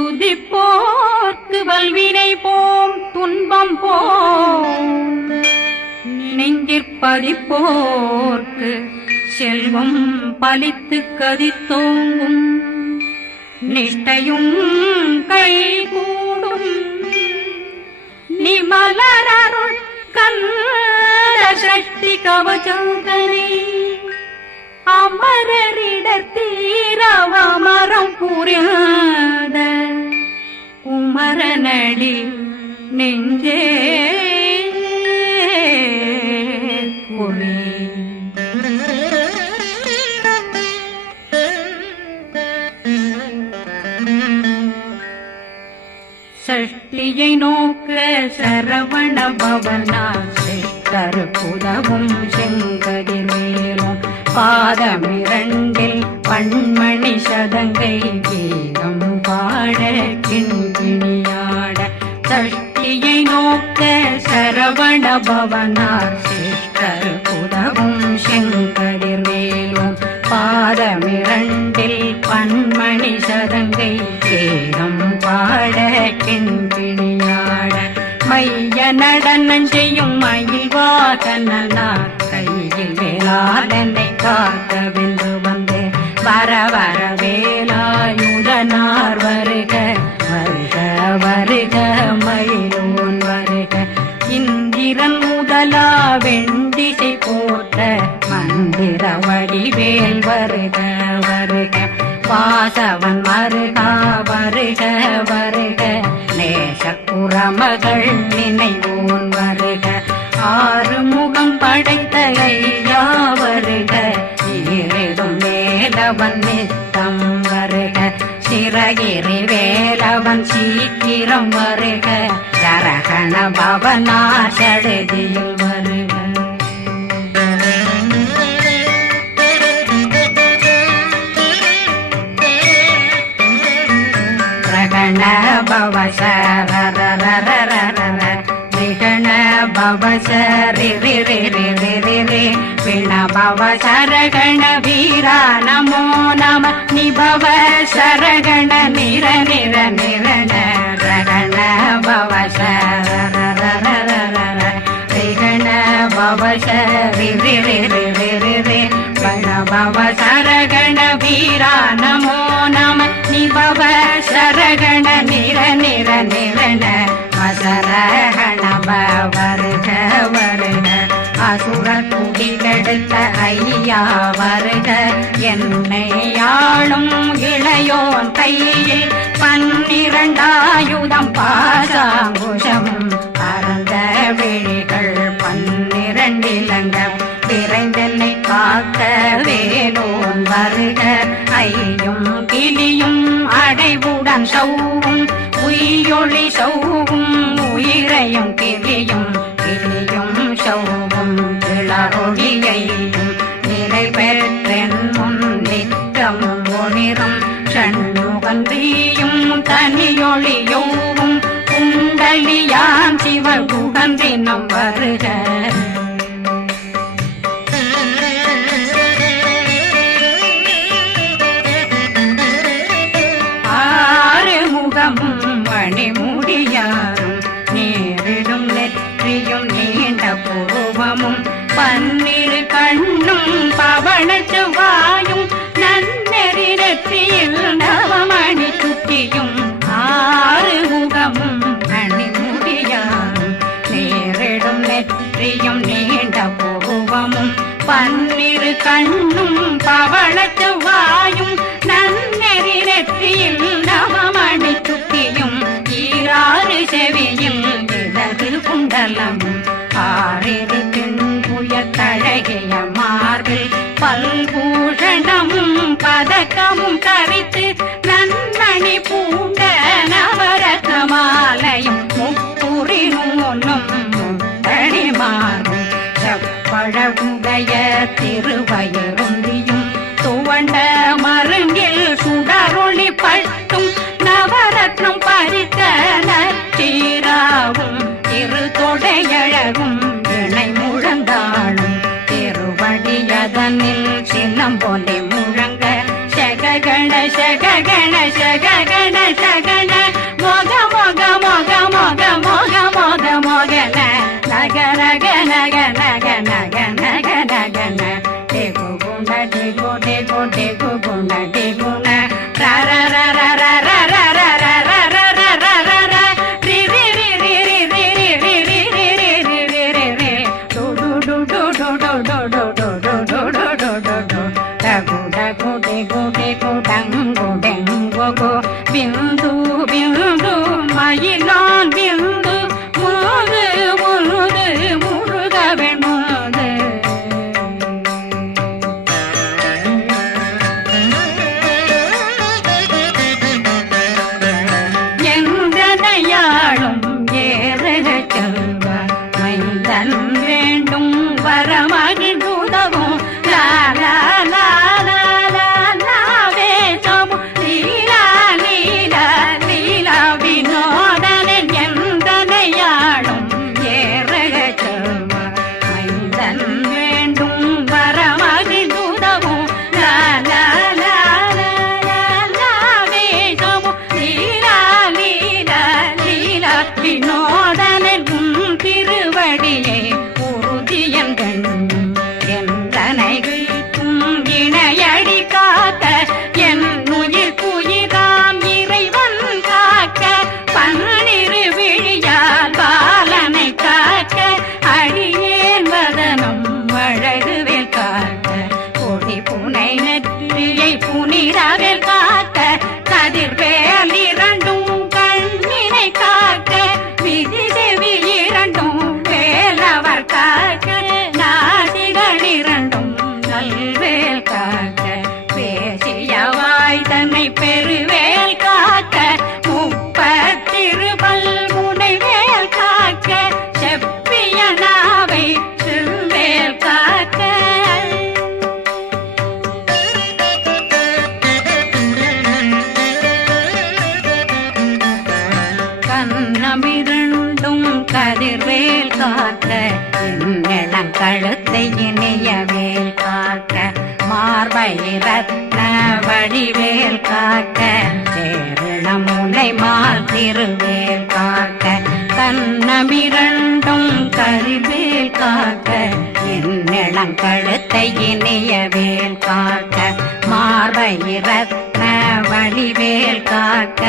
துதிப்போர்க்கு வல்வினை போம் துன்பம் போம் நெஞ்சிற்பதிப்போர்க்கு செல்வம் பலித்து கதித்தோங்கும் நிஷ்டையும் கைகூடும் நிமலரருள் கந்த சக்தி கவசந்தனை அமரரிடத்தீரவமரம் புரியாத குமரனடி நெஞ்சே குழி சஷ்டியை நோக்க சரவண பவனா சிஷ்டர் புதவும் செங்கதிர் மேலும் பாதமிரண்டில் பண்மணி சதங்கை கீதம் பாட கிண்கிணியாட சஷ்டியை நோக்க சரவண பவனார் சிஷ்டர் புதவும் செங்கதிர் மேலும் பாதமிரண்டில் பண்மணி சதங்கை கீதம் பாட கிண்கிணியாட மைய நடனம் செய்யும் மயில் வாகனார் கையில் வேளாளனை காக்க வென்று வந்து வர வர வேலாயுதனார் வருக வருக வருக மயிலோன் வருக இந்திரன் முதலா வெண்டிசை போட்ட மந்திர வடிவேல் வருக வருக வாசவன் வருகா வருக வருக நேசக்குறமகள் நினைவோன் வருக ஆறுமுகம் படைத்த ஐயா வருக ஈரிடும் வேலவன் நித்தம் வருக சிறகிரி வேலவன் சீக்கிரம் வருக சரகண பவனா சடுதியில் வருக ரகண பவ சரரரரரரர விகண பவ சரி ரி ரி ரி ரி ரி ரி விண பவ சரகண வீரா நமோ நம நிபவ சரகண நிர நிர நிரண ரகண பவ சரரரரரர விகண பவ சரி ரி ரி ரி ரி ரி ரி விண பவ சரகண வீரா நமோ நம நிபவ சரகண நிர நிர நிரண அசரகண வருக வருக அசுர குடிகெடுத்த ஐயா வருக என்னை ஆளும் இளையோன் கையில் 12 பாசாங்குஷமும் பரந்த விழிகள் 12 இலங்கம் விரைந்தென்னை காக்க வேலோன் வருக ஐயும் கிளியும் அடைவுடன் சௌவும் உயிரொளி சௌவும் உயிரையும் கிளியும் கிளியும் சௌவும் இளரொளியையும் நிலை பெற்றென் முன் நித்தம் ஒளிரும் சண்முகந்தியும் தனியொளியோவும் குண்டலியான் சிவ குகந்தினம் வருக மணிமுடியாரும் நேரிடும் நெற்றியும் நீண்ட பூவமும் 12 கண்ணும் பவள செவ்வாயும் நன்னெறி நெற்றியில் நவமணி சுட்டியும் 6 முகமும் மணிமுடியாரும் நேரிடும் நெற்றியும் நீண்ட பூவமும் 12 கண்ணும் பவள செவ்வாயும் நன்னெறி நெற்றியில் நவமணி சுட்டியும் 6 செவியில் இடது குண்டலமும் 6 தின்புய தழகிய மார்பில் பல்பூஷணமும் பதக்கமும் தரித்து நன்மணி பூண்ட நவரத்ன மாலையும் முப்புரி நூலும் முத்தணிமாறும் செப்பழகுடைய திருவயருந்தியும் துவண்ட மருங்கில் சுடரொளி பட்டும் நவரத்னம் பறித்த நச்சீராவும் இரு தொடையழகும் இணை முழந்தாளும் திருவடியதனில் சின்னம் போலே முழங்க சககண சககண சககண சகண டெகு டெகு குண டெகுண ர ர ர ர ர ர ர ர ர ர ர ர ர ர ர ரி ரி ரி ரி ரி ரி ரி ரி ரி ரி ரி ரி ரி ரி ரி டு டு டு டு டு டு டு டு டு டு டு டு டு டு டு டகு டகு டெகு டெகு டங்கு டெங்கு கு பிந்து பிந்து மயிலான் பிந்து முது முது முருகவன் முது எந்தனையாளும் ஏறுக செல்வார் மைந்தன் வேண்டும் வரமகிழ்ந்துதவும் லா லா லா லா லா லாவே சமு லீலா லீலா லீலா வினோதனன் எந்தனையாளும் ஏறுக செல்வார் மைந்தன் வேண்டும் வரமகிழ்ந்துதவும் லா லா லா லா லா லாவே சமு லீலா லீலா லீலா வினோதனன் திருவடியை உறுதியம் கண்ணும் எந்தனைகளுக்கும் இணையடி காக்க என் உயிர் குயிராம் இறைவன் காக்க பன்னிரு விழியால் பாலனை காக்க அடியேன் வதனம் அழகுவேல் காக்க கொடி புனை நெற்றியை புனிதவேல் காக்க கதிர்வேல் இரண்டும் கண்ணினை காக்க விதி செவி இரண்டும் வேலவர் காக்க நாசிகள் இரண்டும் நல்வேல் காக்க பேசியவாய் தன்னை பெருவேல் காக்க முப்பத்திருபல் முனைவேல் காக்க செப்பிய நாவை செவ்வேல் காக்க கண்ணமிரண்டும் கதிர்வேல் காக்க இளம் கழுத்தை இணையவேல் காக்க மார்பை ரத்ன வடிவேல் காக்க சேரணம் முனை மால் திருவேல் காக்க கண்ணமிரண்டும் கதிர்வேல் காக்க இளம் கழுத்தை இணையவேல் காக்க மார்பை ரத்ன வடிவேல் காக்க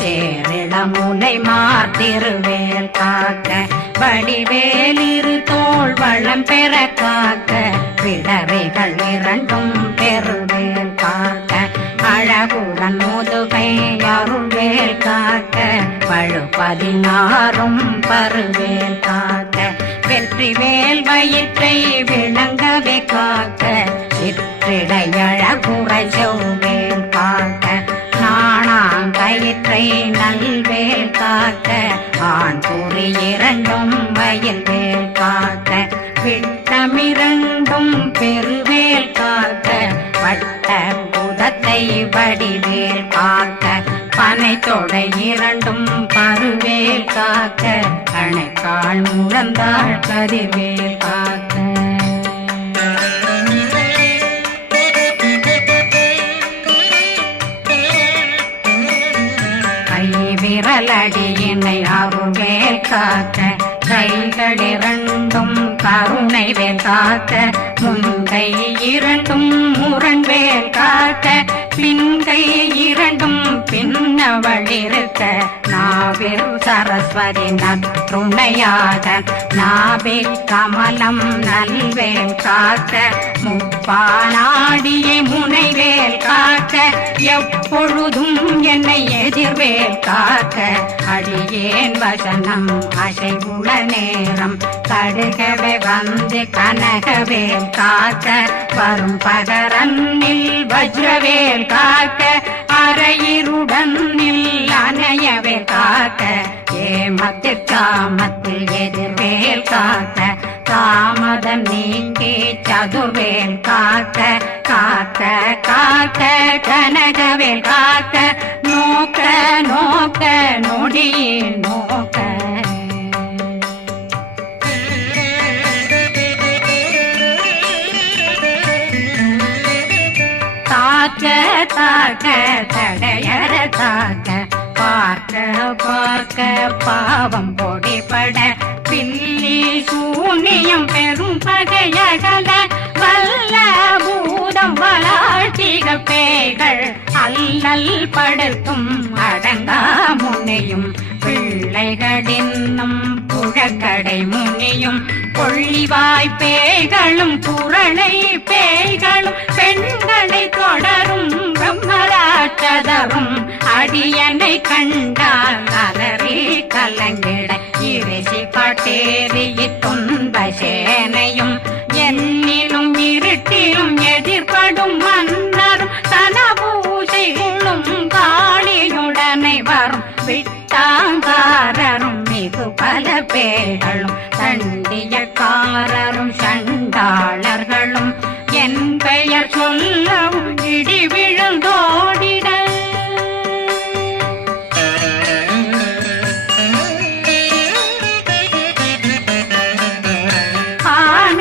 சேரிடம் முனை மார்த்திருவேல் காக்க வடிவேல் இரு தோள் வளம் பெற காக்க பிடரைகள் இரண்டும் பெருவேல் காக்க அழகுடன் முதுகை அருள்வேல் காக்க பழு 16 பருவேல் காக்க வெற்றி வேல் வயிற்றை விளங்கவே காக்க சிற்றிடையழகுறை செவ்வேல் காக்க நாணாங்கயிற்றை நல்வேல் காக்க ஆண் குறி இரண்டும் வயல்வேல் காக்க விட்டமிரண்டும் பெருவேல் காக்க வட்ட புதத்தை வடிவேல் காக்க பனை தொடை இரண்டும் பருவேல் காக்க கணைக்கால் முழந்தாள் கதிர்வேல் காக்க விரலடியினை அருள்வேல் காக்க கைகள் இரண்டும் கருணை வேல் காக்க முன்கை இரண்டும் முரண்வேல் காக்க பின்கை இரண்டும் பின்னவளிருக்க நாவில் சரஸ்வதி நற்றுணையாக நாபி கமலம் நல்வேல் காக்க முப்பானாடியை முனைவேல் காக்க எப்பொழுதும் என்னை எதிர்வேல் காக்க அடியேன் வசனம் அசைவுள நேரம் கடுகவே வந்து கனகவேல் காக்க வரும் பகரன்னில் வஜ்ரவேல் காக்க அரையிருடன் அணையவேல் காக்க ஏமத்தில் காமத்தில் எதிர்வேல் காக்க தாமதம் நீக்கி சதுர்வேல் காக்க காக்க காக்க கனகவேல் காக்க நோக்க நோக்க நொடியில் நோக்க தாக்க தாக்க தடையற தாக்க பார்க்க பார்க்க பாவம் பொடிபட பில்லி சூனியம் பெரும் பகையகல வல்ல பூதம் வளா ஆட்டிக பேய்கள் அல்லல் படுத்தும் அடங்கா முனையும் பிள்ளைகளின்னும் புழக்கடை முனியும் கொள்ளிவாய் பேய்களும் குரளை பேய்களும் பெண்களை தொடரும் பிரம்மராட்சதரும் அடியனை கண்டால் அலறி கலங்கிட இறைசி காட்டேறிய துன்ப சேனையும் என்னிலும் இருட்டிலும் எதிர்படும் மன்னரும் தனபூசைகளும் காளியுடனை வரும் விட்டாங்காரரும் மிகு பல பேர்களும் தண்டியக்காரரும் சண்டாளர்களும் என் பெயர் சொல்லவும் இடி விழுந்தோடிட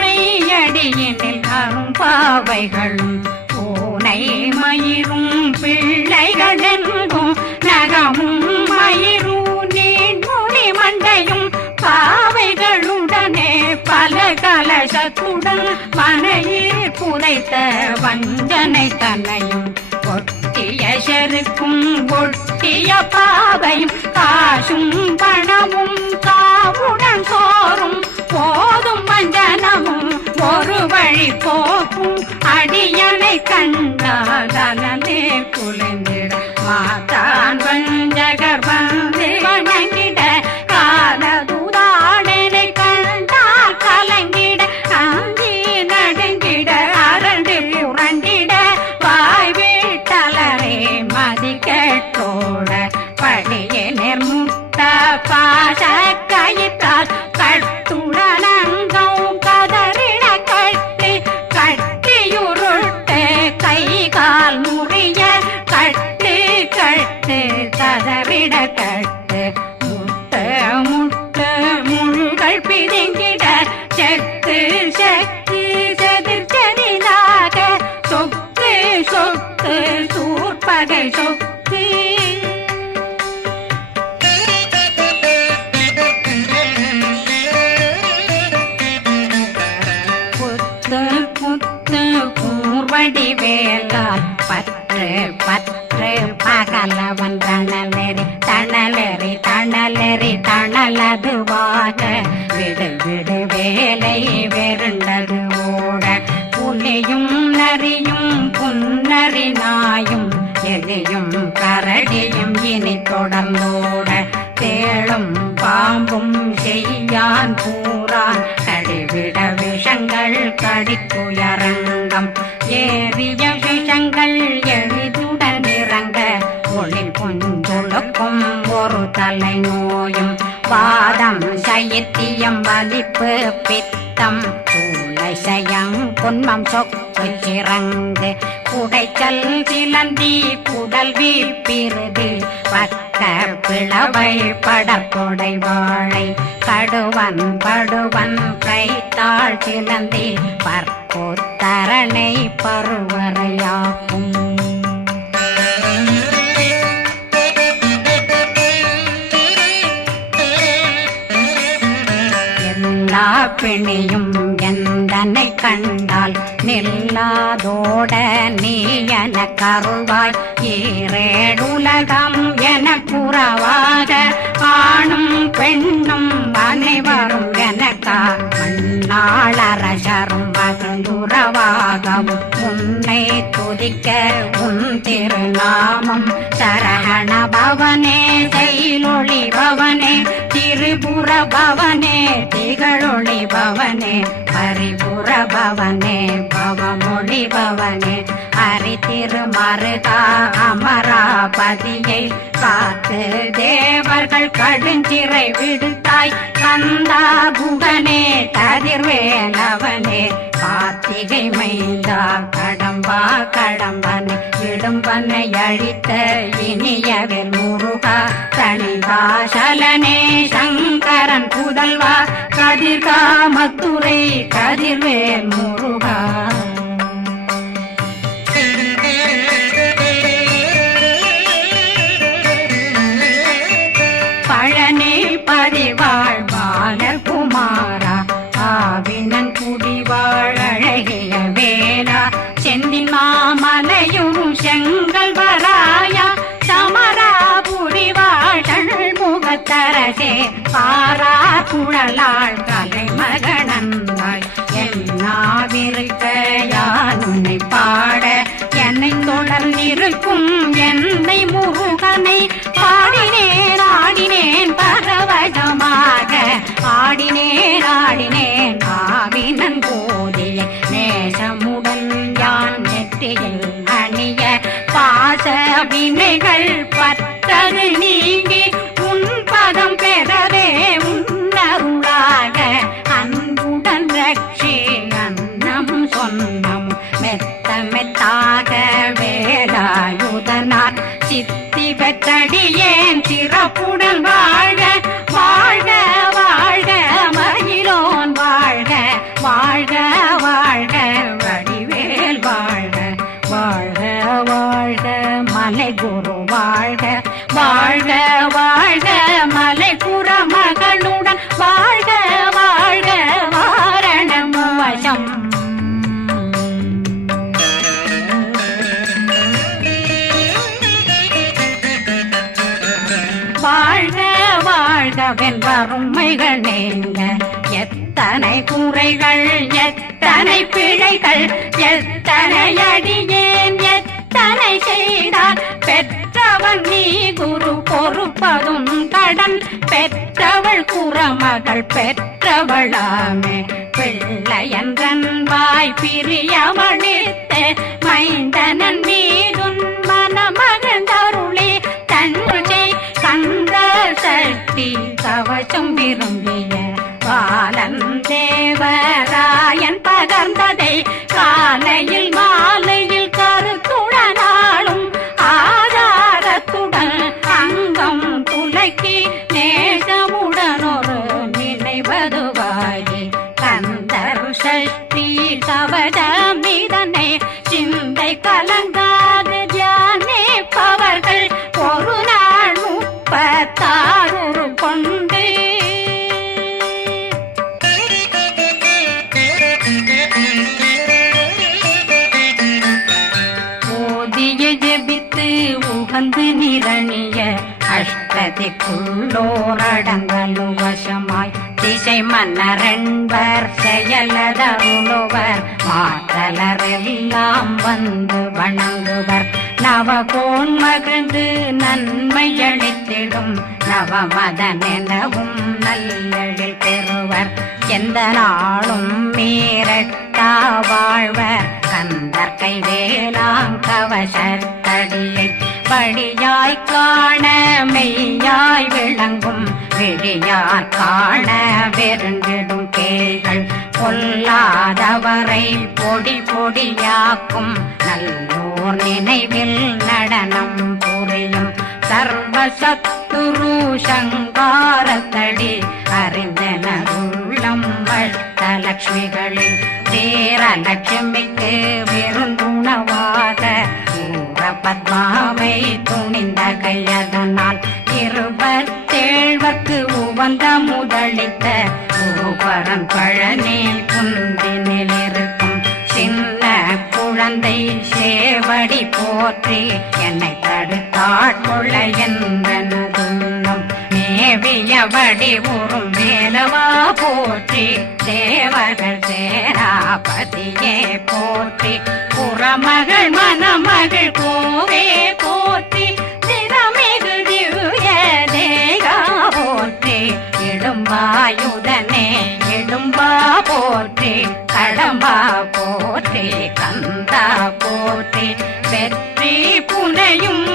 ஆனையடியினில் அரும்பாவைகளும் பூனை மயிரும் பிள்ளைகளெங்கும் நகமும் மயிரும் நீண்முடி மண்டையும் பாவைகளுடனே பல கலசத்துடன் மனையில் புதைத்த வஞ்சனை தன்னையும் ஒட்டிய செருக்கும் ஒட்டிய பாவையும் காசும் பணமும் காவுடன் சோறும் போதும் வஞ்சனமும் ஒரு வழி போக்கும் அடியனை கண்டாலே குளிர்ந்திட மாதான் வஞ்சகர் வந்து வணங்கிட காலதுதாடனை கண்டால் கலங்கிட அந்தி நடுங்கிட அரண்டு புரண்டிட வாய் வீட்டலரே மதி கேட்டோட படியே நிர்முட்ட பாச கயிற்றால் கட்டுடனங்கும் கதறிட கட்டி கட்டியுருட்டு கை கால் முறிய கட்டு கட்டு கதறிட கட்டு முட்டு முட்டு முள்கள் பிதுங்கிட செக்கு செக்கு செதிர் செதிலாக சொக்கு சொக்கு சூர்பகை சொக்கு புத்து புத்து கூர்வடி வேலால் பற்று பற்று பகலவன் தணலெறி தணலெறி தணலெறி தணலதுவாக விடு விடு வேலை வெருண்டது ஓட புலியும் நரியும் புன்னரி நாயும் எலியும் கரடியும் இனி தொடர்ந்தோட தேளும் பாம்பும் செய்யான் பூரான் கடிவிட விஷங்கள் கடித்துயரங்கம் ஏறிய விஷங்கள் எளிதுடன் இறங்க ஒளி கொஞ்சொழுக்கும் ஒரு தலை நோயும் வாதம் சைத்தியம் வலிப்பு பித்தம் சயம் பொன்மம் சொக்கு சிறங்கு குடைச்சல் சிலந்தி குடல் வீப்பிருது பக்க பிளவை படற்கொடை வாழை கடுவன் படுவன் கைத்தாள் சிலந்தி பற்போத்தரணை பருவரையாக்கும் எல்லா பிணியும் எந்தனை கண்டால் நில்லாதோட நீ என கருள்வாய் ஈரேடுலகம் என புறவாக ஆணும் பெண்ணும் அனைவரும் எனக்கா மண்ணாளரசரும் மகிழ்ந்துறவாகவும் உன்னை துதிக்க உன் திருநாமம் சரகண பவனே செயலொளி பவனே திரிபுர பவனே திகழொளி பவனே பரிபுர பவனே பவமொழி பவனே ஹரி திருமருகா அமராபதியை காத்து தேவர்கள் கடுஞ்சிறை விடுத்தாய் கந்தா குகனே கதிர்வேலவனே கார்த்திகை மைந்தா கடம்பா கடம்பனை இடும்பனை அழித்த இனியவில் முருகா தனிகாசலனே சங்கரன் புதல்வா கதிர்காமத்துரை கதிர்வேல் முருகா பழனி பதிவாழ் பாலகுமாரா ஆவினன் குடிவாழ் அழகிய வேலா செந்தின் மாமலை பாரா குழலாள் கலைமகனந்தாய் என்னாவிருக்க யான் உன்னை பாட என்னை தொடர்ந்திருக்கும் என்னை முருகனை பாடினேன் ஆடினேன் பரவசமாக ஆடினேன் ஆடினேன் ஆவினன் போதிய நேசமுடன் யான் நெற்றியில் அணிய பாச வினைகள் பற்றது நீங்கி உன் பதம் பெறவே உன்னருளாக அன்புடன் ரட்சி அன்னம் சொன்னம் மெத்த மெத்தாக வேலாயுதனார் சித்தி பெற்றடியேன் சிறப்புடன் வாழ்க வாழ்க வாழ்க மயிலோன் வாழ்க வாழ்க வாழ்க வடிவேல் வாழ்க வாழ்க வாழ்க மலை குரு வாழ்க வாழ்க வாழ்க மலை புற மகளுடன் வாழ்க வாழ்க வாரணம் வசம் வாழ்க வாழ்க வென்றருமைகள் நீங்க எத்தனை குறைகள் எத்தனை பிழைகள் எத்தனை அடியேன் எத்தனை செய்தார் பெற்றவன் நீ குரு பொறுப்பதும் கடன் பெற்றவள் குறமகள் பெற்றவளாமே பிள்ளையன்றன் வாய் பிரியமளித்து மைந்தனன் மீதுன் மனமகந்தருளே தன்னை கந்த சக்தி கவசம் விரும்பிய பாலன் தேவராயன் பகர்ந்ததை காலையில் மாலையில் கருத்துடனாலும் ஆதாரத்துடன் அங்கம் துலக்கி நேசமுடனொரு நினைவதுவாகி கந்தர் சக்தி கவசம் இதனை சிந்தை கலங்காது தியானிப்பவர்கள் ஒரு நாள் 36 கொண்டு ஓதிய ஜெபித்து உகந்து நிரணிய அஷ்டதிக்குள்ளோரடங்கலும் வசமாய் திசை மன்னரென்பர் செயலதருளுவர் மாற்றலரெல்லாம் வந்து வணங்குவர் நவகோன் மகிழ்ந்து நன்மையளித்திடும் நவமதனெனவும் நல்லெழில் பெறுவர் எந்த நாளும் மீறட்டா வாழ்வர் கந்தர் கைவேலாங்கவசத்தடியை படியாய் காண மெய்யாய் விளங்கும் விழியார் காண வெருண்டிடும் கேள்கள் பொல்லாதவரை பொடி பொடியாக்கும் நல்லோர் நினைவில் நடனம் புரியும் சர்வசத்துரு சங்காரத்தடி அறிந்தனருள்ளம் வட்டலட்சுமிகளில் தேரலட்சுமிக்கு விருந்துணவாக ஊர பத்மாவை துணிந்த கையதனால் 27 உவந்த முதலித்த ஊபரன் பழனி குந்தினில் இருக்கும் சின்ன குழந்தை சேவடி போற்றி என்னை தடுத்தாட்கொள்ள என்றனதுள்ளம் மேவியபடி உறும் வேலவா போற்றி தேவர்கள் சேராபதியே போற்றி புறமகள் மணமகள் கோவே போற்றி திறமிகு திவ்ய தேகா போற்றி இடும்பாயுதனே இடும்பா போற்றி கடம்பா போற்றி கந்தா போற்றி வெற்றி புனையும்